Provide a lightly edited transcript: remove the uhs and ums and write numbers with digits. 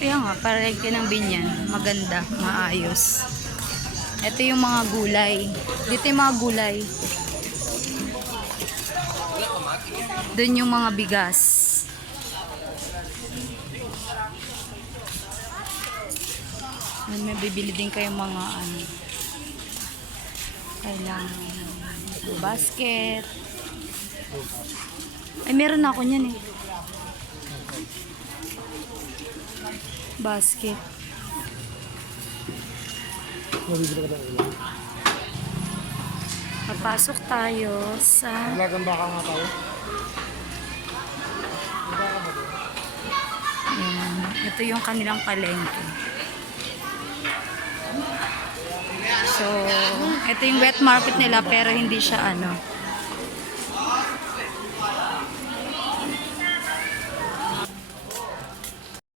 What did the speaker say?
Kaya nga, palengke ng Binyan. Maganda, maayos. Ito yung mga gulay. Dito yung mga gulay. Doon yung mga bigas. May bibili din kayong mga ano. Kailangan basket. Ay, meron na ako niyan eh. Basket. Papasok tayo sa... Lagang baka nga tayo. Ayan. Ito yung kanilang palengke. So, ito yung wet market nila pero hindi siya ano.